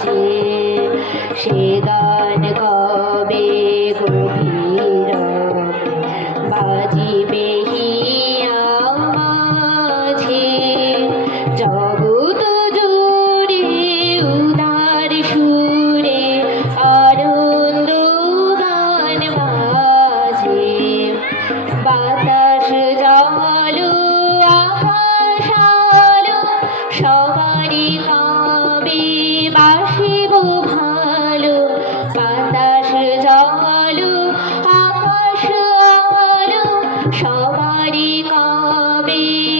মাঝে সে গান কবে গভীর বাজিবে হিয়া মাঝে। জগত উদার সুরে আনন্দ গান মাঝে বাতাস জলো, আকাশ সবারই কবে কবে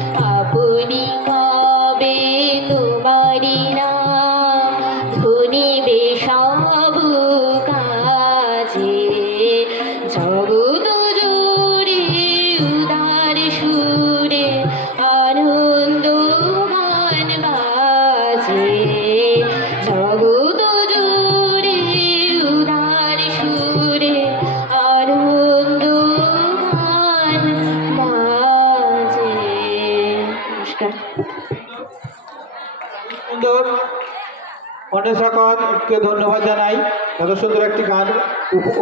আপনি কবে তোমারি নাম ধনিবে সব কাজে? জগত জুড়ে সুরে আনন্দ গান নমস্কার সুন্দর অনেশাকরকে ধন্যবাদ জানাই এত সুন্দর একটি গান উপ-